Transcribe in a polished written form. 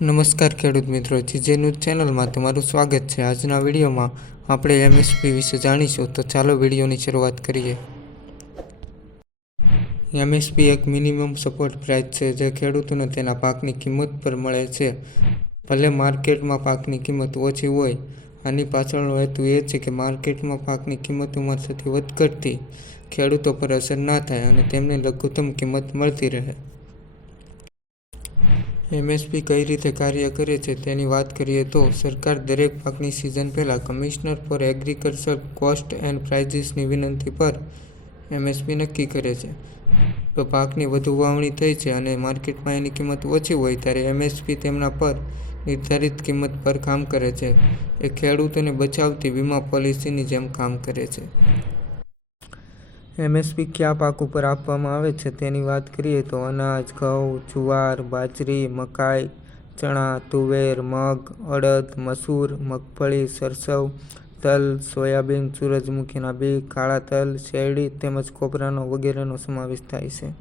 નમસ્કાર ખેડૂત મિત્રો, જીજે ન્યૂઝ ચેનલમાં તમારું સ્વાગત છે। આજના વિડીયોમાં આપણે એમએસપી વિશે જાણીશું, તો ચાલો વિડીયોની શરૂઆત કરીએ। એમએસપી એક મિનિમમ સપોર્ટ પ્રાઇસ છે જે ખેડૂતોને તેના પાકની કિંમત પર મળે છે, ભલે માર્કેટમાં પાકની કિંમત ઓછી હોય। આની પાછળનો હેતુ એ છે કે માર્કેટમાં પાકની કિંમતોમાં થતી વધઘટથી ખેડૂતો પર અસર ના થાય અને તેમને લઘુત્તમ કિંમત મળતી રહે। એમએસપી કઈ રીતે કાર્ય કરે છે તેની વાત કરીએ તો સરકાર દરેક પાકની સિઝન પહેલાં commissioner for agriculture cost and પ્રાઇઝીસની વિનંતી પર એમએસપી નક્કી કરે છે। જો પાકની વધુ વાવણી થઈ છે અને માર્કેટમાં એની કિંમત ઓછી હોય ત્યારે એમએસપી તેમના પર નિર્ધારિત કિંમત પર કામ કરે છે। એ ખેડૂતોને બચાવતી વીમા પોલિસીની જેમ કામ કરે છે। એમએસપી કયા પાક ઉપર આપવામાં આવે છે તેની વાત કરીએ તો અનાજ, ઘઉં, જુવાર, બાજરી, મકાઈ, ચણા, તુવેર, મગ, અડદ, મસૂર, મગફળી, સરસવ, તલ, સોયાબીન, સૂરજમુખીના બી, કાળા તલ, શેરડી તેમજ કોપરાનો વગેરેનો સમાવેશ થાય છે।